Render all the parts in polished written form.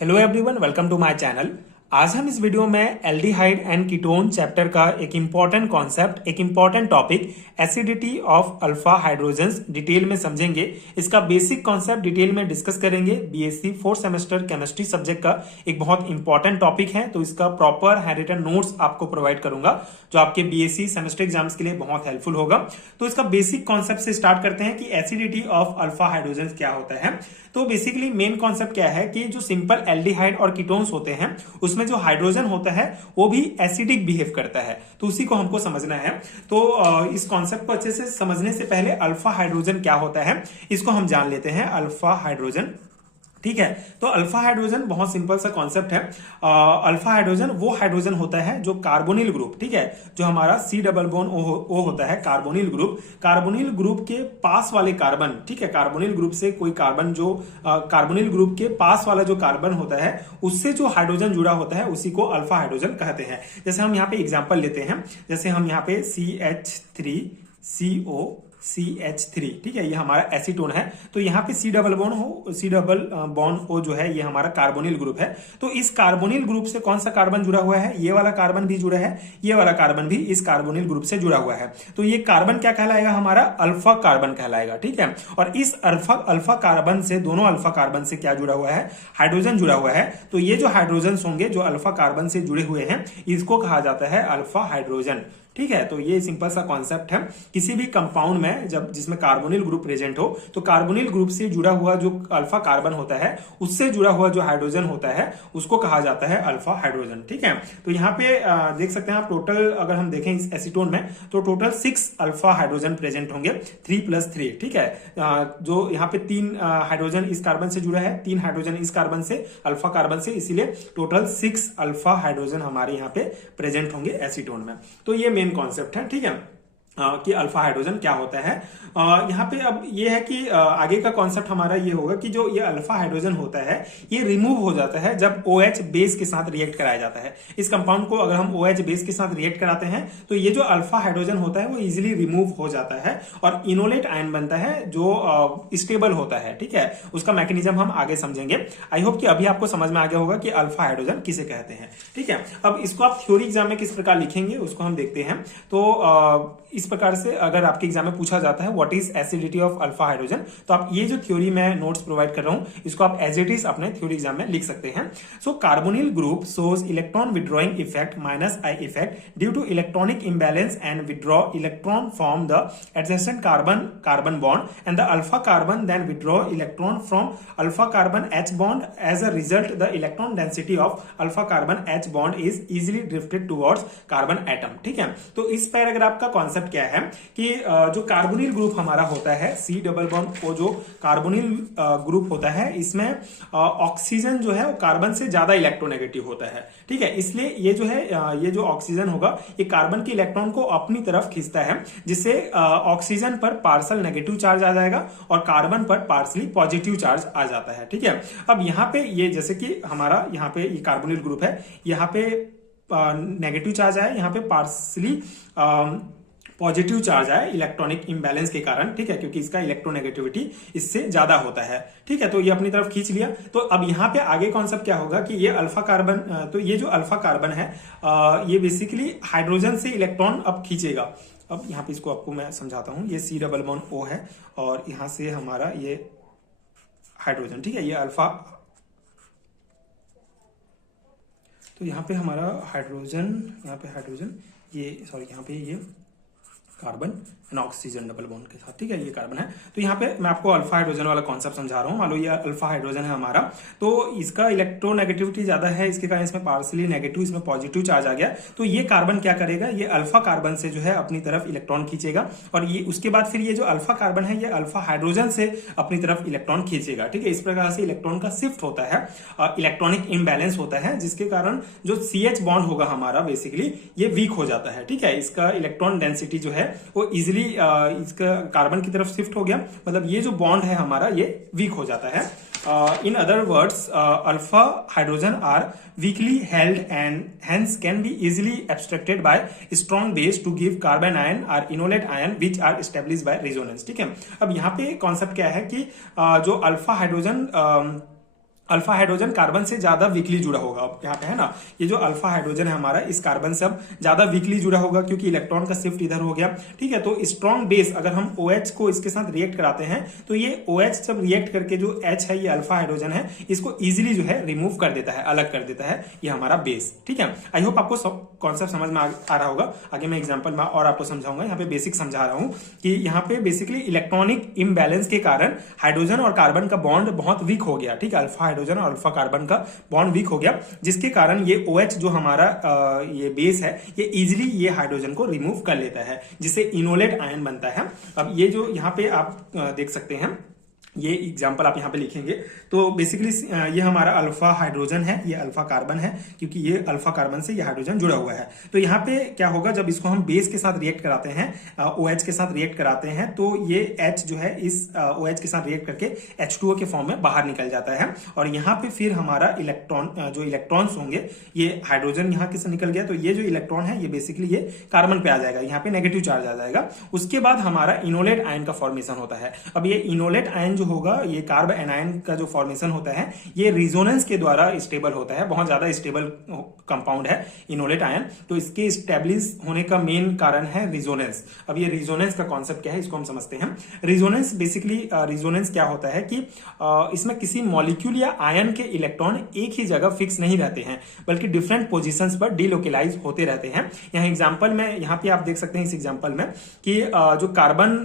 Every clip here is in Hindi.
Hello everyone, welcome to my channel. आज हम इस वीडियो में एल्डिहाइड एंड कीटोन चैप्टर का एक इंपॉर्टेंट कॉन्सेप्ट, एक important topic acidity of alpha hydrogens detail में समझेंगे। इसका बेसिक कॉन्सेप्ट डिटेल में डिस्कस करेंगे। BSc 4th semester chemistry subject का एक बहुत इंपॉर्टेंट टॉपिक है, तो इसका प्रॉपर हैंड रिटन नोट्स आपको प्रोवाइड करूंगा जो आपके बीएससी सेमेस्टर एग्जाम्स के लिए बहुत हेल्पफुल होगा। तो इसका बेसिक कॉन्सेप्ट से स्टार्ट करते हैं कि एसिडिटी ऑफ अल्फा हाइड्रोजन्स क्या होता है। तो बेसिकली मेन कॉन्सेप्ट क्या है कि जो सिंपल एल्डिहाइड और कीटोन्स होते हैं उसमें जो हाइड्रोजन होता है वो भी एसिडिक बिहेव करता है, तो उसी को हमको समझना है। तो इस कॉन्सेप्ट को अच्छे से समझने से पहले अल्फा हाइड्रोजन क्या होता है इसको हम जान लेते हैं। अल्फा हाइड्रोजन, ठीक है। तो अल्फा हाइड्रोजन बहुत सिंपल सा कॉन्सेप्ट है। अल्फा हाइड्रोजन वो हाइड्रोजन होता है जो कार्बोनिल ग्रुप, ठीक है, जो हमारा C डबल बॉन्ड O होता है कार्बोनिल ग्रुप, कार्बोनिल ग्रुप के पास वाले कार्बन, ठीक है, कार्बोनिल ग्रुप से कोई कार्बन जो कार्बोनिल ग्रुप के पास वाला जो कार्बन होता है उससे जो हाइड्रोजन जुड़ा होता है उसी को अल्फा हाइड्रोजन कहते हैं। जैसे हम यहाँ पे एग्जाम्पल लेते हैं, जैसे हम यहाँ पे CH3CO CH3, ठीक है, ये हमारा एसीटोन है। तो यहाँ पे C डबल बॉन्ड O जो है ये हमारा कार्बोनिल ग्रुप है। तो इस कार्बोनिल ग्रुप से कौन सा कार्बन जुड़ा हुआ है? ये वाला कार्बन भी जुड़ा है, ये वाला कार्बन भी इस कार्बोनिल ग्रुप से जुड़ा हुआ है। तो ये कार्बन क्या कहलाएगा? हमारा अल्फा कार्बन कहलाएगा, ठीक है। और इस अल्फा कार्बन से, दोनों अल्फा कार्बन से क्या जुड़ा हुआ है? हाइड्रोजन जुड़ा हुआ है। तो ये जो हाइड्रोजन होंगे जो अल्फा कार्बन से जुड़े हुए हैं इसको कहा जाता है अल्फा हाइड्रोजन, ठीक है। तो ये सिंपल सा कॉन्सेप्ट है। किसी भी कंपाउंड में जब जिसमें कार्बोनिल ग्रुप प्रेजेंट हो तो कार्बोनिल ग्रुप से जुड़ा हुआ जो अल्फा कार्बन होता है उससे जुड़ा हुआ जो हाइड्रोजन होता है उसको कहा जाता है अल्फा हाइड्रोजन, ठीक है। तो यहाँ पे देख सकते हैं आप, टोटल अगर हम देखें इस एसीटोन में तो टोटल 6 अल्फा हाइड्रोजन प्रेजेंट होंगे, 3+3, ठीक है। जो यहाँ पे 3 हाइड्रोजन इस कार्बन से जुड़ा है, 3 हाइड्रोजन इस कार्बन से, अल्फा कार्बन से, इसीलिए टोटल 6 अल्फा हाइड्रोजन हमारे यहाँ पे प्रेजेंट होंगे एसीटोन में। तो ये मेन कॉन्सेप्ट है, ठीक है, कि अल्फा हाइड्रोजन क्या होता है। यहाँ पे अब ये है कि आगे का कॉन्सेप्ट हमारा ये होगा कि जो ये अल्फा हाइड्रोजन होता है ये रिमूव हो जाता है जब OH बेस के साथ रिएक्ट कराया जाता है। इस कंपाउंड को अगर हम OH बेस के साथ रिएक्ट कराते हैं तो ये जो अल्फा हाइड्रोजन होता है वो इजीली रिमूव हो जाता है और इनोलेट आयन बनता है जो स्टेबल होता है, ठीक है। उसका मैकेनिज्म हम आगे समझेंगे। आई होप कि अभी आपको समझ में आ गया होगा कि अल्फा हाइड्रोजन किसे कहते हैं, ठीक है। अब इसको आप थ्योरी एग्जाम में किस प्रकार लिखेंगे उसको हम देखते हैं। तो इस प्रकार से अगर आपके एग्जाम में पूछा जाता है what is acidity of alpha hydrogen, तो आप ये जो थ्योरी में नोट्स प्रोवाइड कर रहा हूं इसको आप एज इट इज अपने थ्योरी एग्जाम में लिख सकते हैं। So carbonyl group shows electron withdrawing effect -I effect due to electronic imbalance and withdraw electron from the adjacent carbon bond and the alpha carbon then withdraw electron from alpha carbon H bond. As a result the electron density of alpha carbon H bond is easily drifted towards carbon atom, ठीक है। तो इस पैराग्राफ का कॉन्सेप्ट क्या है कि जो कार्बोनिल ग्रुप हमारा होता है C डबल बॉन्ड O, जो कार्बोनिल ग्रुप होता है इसमें ऑक्सीजन जो है वो कार्बन से ज्यादा इलेक्ट्रोनेगेटिव होता है, ठीक है। इसलिए ये जो है ये जो ऑक्सीजन होगा ये कार्बन के इलेक्ट्रॉन को अपनी तरफ खींचता है, जिससे ऑक्सीजन पर पार्सल नेगेटिव चार्ज आ जाएगा और कार्बन पर पार्सली पॉजिटिव चार्ज आ जाता है, ठीक है। अब यहाँ पे ये जैसे कि हमारा यहाँ पे ये कार्बोनिल ग्रुप है, यहाँ पे नेगेटिव चार्ज आया, यहाँ पे पार्सली पॉजिटिव चार्ज आया इलेक्ट्रॉनिक इम्बैलेंस के कारण, ठीक है, क्योंकि इसका इलेक्ट्रोनेगेटिविटी इससे ज्यादा होता है, ठीक है। तो ये अपनी तरफ खींच लिया। तो अब यहाँ पे आगे कॉन्सेप्ट क्या होगा कि ये अल्फा कार्बन, तो ये जो अल्फा कार्बन है ये बेसिकली हाइड्रोजन से इलेक्ट्रॉन अब खींचेगा। अब यहाँ पे इसको आपको मैं समझाता हूँ। ये C डबल बॉन्ड O है और यहाँ से हमारा ये हाइड्रोजन, ठीक है, ये अल्फा। तो यहाँ पे हमारा हाइड्रोजन, यहाँ पे हाइड्रोजन, ये सॉरी यहाँ पे ये carbon and oxygen double bond के साथ, ठीक है, ये कार्बन है। तो यहाँ पे मैं आपको अल्फा हाइड्रोजन वाला कॉन्सेप्ट समझा रहा हूँ। मान लो ये अल्फा हाइड्रोजन है हमारा, तो इसका इलेक्ट्रोनेगेटिविटी ज्यादा है, इसके कारण इसमें पार्सली नेगेटिव, इसमें पॉजिटिव चार्ज आ गया। तो ये कार्बन क्या करेगा, ये अल्फा कार्बन से जो है अपनी तरफ इलेक्ट्रॉन खींचेगा और ये उसके बाद फिर ये जो अल्फा कार्बन है ये अल्फा हाइड्रोजन से अपनी तरफ इलेक्ट्रॉन खींचेगा, ठीक है। इस प्रकार से इलेक्ट्रॉन का शिफ्ट होता है, इलेक्ट्रॉनिक इम्बैलेंस होता है, जिसके कारण जो CH बॉन्ड होगा हमारा बेसिकली ये वीक हो जाता है, ठीक है। इसका इलेक्ट्रॉन डेंसिटी जो है वो इजिली इसका कार्बन की तरफ शिफ्ट हो गया, मतलब ये जो बॉन्ड है हमारा ये वीक हो जाता है। In other words, alpha hydrogen are weakly held and hence can be easily abstracted by strong base to give carbon ion or enolate ion which are established by resonance, ठीक है। अब यहाँ पे कॉन्सेप्ट क्या है कि जो alpha hydrogen alpha hydrogen carbon से ज्यादा वीकली जुड़ा होगा। अब यहाँ पे है ना, ये जो अल्फा हाइड्रोजन है हमारा इस कार्बन से अब ज्यादा वीकली जुड़ा होगा क्योंकि इलेक्ट्रॉन का शिफ्ट इधर हो गया। ठीक है, तो स्ट्रॉन्ग बेस अगर हम OH को इसके साथ रिएक्ट कराते हैं तो ये OH जब रिएक्ट करके जो H है, ये अल्फा हाइड्रोजन है, इसको इजिली जो है रिमूव कर देता है, अलग कर देता है, ये हमारा बेस। ठीक है, आई होप आपको सब कॉन्सेप्ट समझ में आ रहा होगा। आगे मैं एग्जाम्पल में और आपको समझाऊंगा। यहाँ पे बेसिक समझा रहा हूँ कि यहाँ पे बेसिकली इलेक्ट्रॉनिक इम्बैलेंस के कारण हाइड्रोजन और कार्बन का बॉन्ड बहुत वीक हो गया। ठीक है, अल्फा हाइड्रोजन और अल्फा कार्बन का बॉन्ड वीक हो गया, जिसके कारण ये OH जो हमारा ये बेस है, ये इजिली ये हाइड्रोजन को रिमूव कर लेता है, जिससे इनोलेट आयन बनता है। अब ये जो यहाँ पे आप देख सकते हैं, ये एग्जाम्पल आप यहाँ पे लिखेंगे तो बेसिकली ये हमारा अल्फा हाइड्रोजन है, ये अल्फा कार्बन है, क्योंकि ये अल्फा कार्बन से ये हाइड्रोजन जुड़ा हुआ है। तो यहाँ पे क्या होगा, जब इसको हम बेस के साथ रिएक्ट कराते हैं, OH के साथ रिएक्ट कराते हैं, तो ये H जो है इस OH के साथ रिएक्ट करके H2O के फॉर्म में बाहर निकल जाता है। और यहाँ पे फिर हमारा इलेक्ट्रॉन जो इलेक्ट्रॉन्स होंगे, ये हाइड्रोजन यहाँ से निकल गया, तो ये जो इलेक्ट्रॉन है ये बेसिकली ये कार्बन पे आ जाएगा, यहाँ पे नेगेटिव चार्ज आ जाएगा। उसके बाद हमारा इनोलेट आयन का फॉर्मेशन होता है। अब ये इनोलेट आयन जो होगा, ये कार्ब एनायन का जो फॉर्मेशन होता है, ये रिजोनेंस के द्वारा स्टेबल होता है, बहुत ज्यादा स्टेबल कंपाउंड है इनोलेट आयन। तो इसके स्टेबलिश होने का मेन कारण है रिजोनेंस। अब ये रिजोनेंस का कॉन्सेप्ट क्या है, इसको हम समझते हैं। रिजोनेंस बेसिकली रिजोनेंस क्या होता है कि इसमें किसी मॉलिक्यूल या आयन के इलेक्ट्रॉन एक ही जगह फिक्स नहीं रहते हैं, बल्कि डिफरेंट पोजीशंस पर डिलोकेलाइज होते रहते हैं। यहाँ एग्जांपल में, यहाँ पे आप देख सकते हैं इस एग्जांपल में कि जो कार्बन,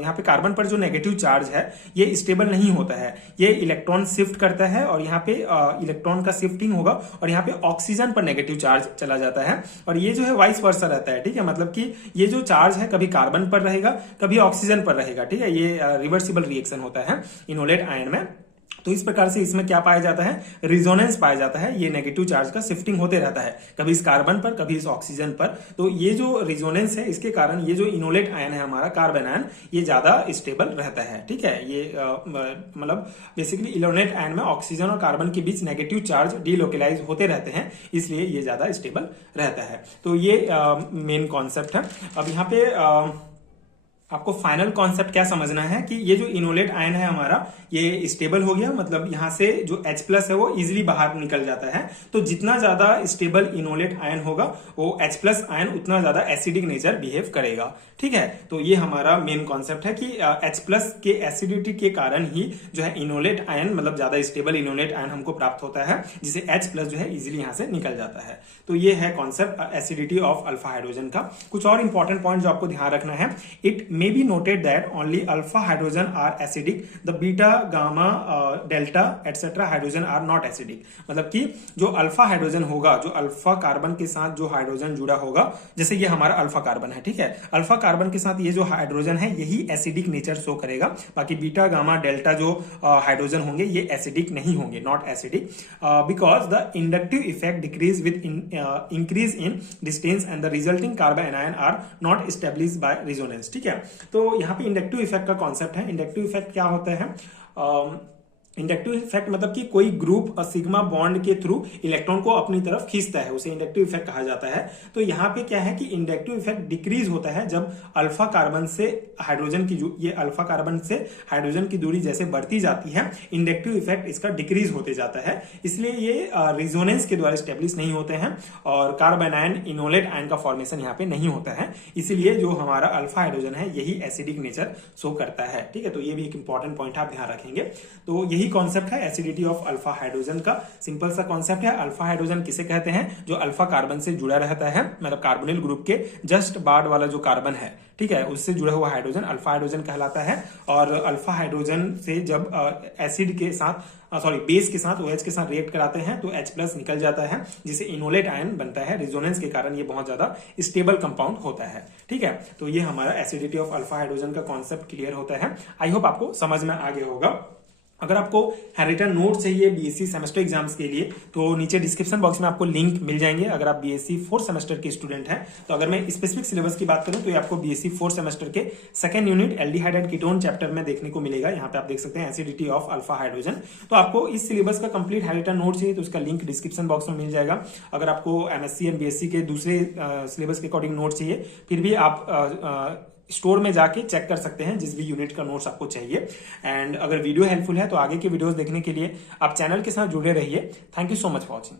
यहाँ पे कार्बन पर जो नेगेटिव चार्ज है ये स्टेबल नहीं होता है, ये इलेक्ट्रॉन शिफ्ट करता है और यहाँ पे इलेक्ट्रॉन का शिफ्टिंग होगा और यहाँ पे ऑक्सीजन पर नेगेटिव चार्ज चला जाता है, और ये जो है वाइस वर्सा रहता है। ठीक है, मतलब कि ये जो चार्ज है कभी कार्बन पर रहेगा, कभी ऑक्सीजन पर रहेगा। ठीक है, ये रिवर्सिबल रिएक्शन होता है इनोलेट आयन में। तो इस प्रकार से इसमें क्या पाया जाता है, रिजोनेंस पाया जाता है। ये नेगेटिव चार्ज का शिफ्टिंग होते रहता है, कभी इस कार्बन पर, कभी इस ऑक्सीजन पर। तो ये जो रिजोनेंस है, इसके कारण ये जो इनोलेट आयन है हमारा कार्बन आयन, ये ज्यादा स्टेबल रहता है। ठीक है, ये मतलब बेसिकली इनोलेट आयन में ऑक्सीजन और कार्बन के बीच नेगेटिव चार्ज डिलोकेलाइज होते रहते हैं, इसलिए ये ज्यादा स्टेबल रहता है। तो ये मेन कॉन्सेप्ट है। अब यहाँ पे आपको फाइनल कॉन्सेप्ट क्या समझना है कि ये जो इनोलेट आयन है हमारा, ये स्टेबल हो गया, मतलब यहाँ से जो H+ है वो इजिली बाहर निकल जाता है। तो जितना ज्यादा स्टेबल इनोलेट आयन होगा, वो H+ आयन उतना ज्यादा एसिडिक नेचर बिहेव करेगा। ठीक है, तो ये हमारा मेन कॉन्सेप्ट है कि H+ के एसिडिटी के कारण ही जो है इनोलेट आयन, मतलब ज्यादा स्टेबल इनोलेट आयन हमको प्राप्त होता है, जिसे H+ जो है इजिली यहाँ से निकल जाता है। तो ये है concept acidity of alpha hydrogen का। कुछ और इंपॉर्टेंट पॉइंट जो आपको ध्यान रखना है, it may be noted that only alpha hydrogen are acidic, the beta, gamma, delta etc hydrogen are not acidic। मतलब कि जो अल्फा हाइड्रोजन होगा, जो अल्फा कार्बन के साथ जो हाइड्रोजन जुड़ा होगा, जैसे ये हमारा अल्फा कार्बन है, ठीक है, अल्फा कार्बन के साथ ये जो हाइड्रोजन है यही एसिडिक नेचर शो करेगा। बाकी बीटा, गामा, डेल्टा जो हाइड्रोजन होंगे ये एसिडिक नहीं होंगे, not acidic, because the inductive effect decrease with increase in distance and the resulting carbanion are not established by resonance. ठीक है, तो यहाँ पे इंडक्टिव इफेक्ट का कॉन्सेप्ट है। इंडक्टिव इफेक्ट क्या होता है, इंडक्टिव इफेक्ट मतलब कि कोई ग्रुप सिग्मा बॉन्ड के थ्रू इलेक्ट्रॉन को अपनी तरफ खींचता है, उसे इंडक्टिव इफेक्ट कहा जाता है। तो यहाँ पे क्या है कि इंडक्टिव इफेक्ट डिक्रीज होता है जब अल्फा कार्बन से हाइड्रोजन की, ये अल्फा कार्बन से हाइड्रोजन की दूरी जैसे बढ़ती जाती है, इंडक्टिव इफेक्ट इसका डिक्रीज होते जाता है। इसलिए ये रिजोनेंस के द्वारा स्टेब्लिश नहीं होते हैं और कार्बन आयन, इनोलेट आयन का फॉर्मेशन यहाँ पे नहीं होता है। इसलिए जो हमारा अल्फा हाइड्रोजन है यही एसिडिक नेचर शो करता है। ठीक है, तो ये भी एक इंपॉर्टेंट पॉइंट आप ध्यान रखेंगे। तो यही कॉन्सेप्ट है एसिडिटी ऑफ अल्फा हाइड्रोजन का। सिंपल सा कॉन्सेप्ट है। अल्फा हाइड्रोजन किसे कहते हैं, जो अल्फा कार्बन से जुड़ा रहता है, मतलब कार्बोनिल ग्रुप के जस्ट बाद वाला जो कार्बन है, ठीक है, उससे जुड़ा हुआ हाइड्रोजन अल्फा हाइड्रोजन कहलाता है। और अल्फा हाइड्रोजन से जब एसिड के साथ बेस के साथ OH के साथ रिएक्ट कराते हैं तो H+ निकल जाता है, जिसे इनोलेट आयन बनता है। रिजोनेंस के कारण ये बहुत ज्यादा स्टेबल कंपाउंड होता है। ठीक है, तो ये हमारा एसिडिटी ऑफ अल्फा हाइड्रोजन का कॉन्सेप्ट क्लियर होता है। आई होप आपको समझ में आ गया होगा। अगर आपको हैंडरिटन नोट चाहिए BSc सेमेस्टर एग्जाम्स के लिए तो नीचे डिस्क्रिप्शन बॉक्स में आपको लिंक मिल जाएंगे। अगर आप BSc 4th सेमेस्टर के स्टूडेंट हैं तो अगर मैं स्पेसिफिक सिलेबस की बात करूं तो ये आपको BSc 4th सेमेस्टर के second unit aldehyde and ketone chapter में देखने को मिलेगा। यहाँ पे आप देख सकते हैं एसिडिटी ऑफ अल्फा हाइड्रोजन। तो आपको इस सिलेबस का कंप्लीट हैंडरिटन नोट चाहिए तो उसका लिंक डिस्क्रिप्शन बॉक्स में मिल जाएगा। अगर आपको MSc एंड BSc के दूसरे सिलेबस के अकॉर्डिंग नोट चाहिए फिर भी आप स्टोर में जाके चेक कर सकते हैं जिस भी यूनिट का नोट्स आपको चाहिए। एंड अगर वीडियो हेल्पफुल है तो आगे के वीडियोस देखने के लिए आप चैनल के साथ जुड़े रहिए। Thank you so much for watching.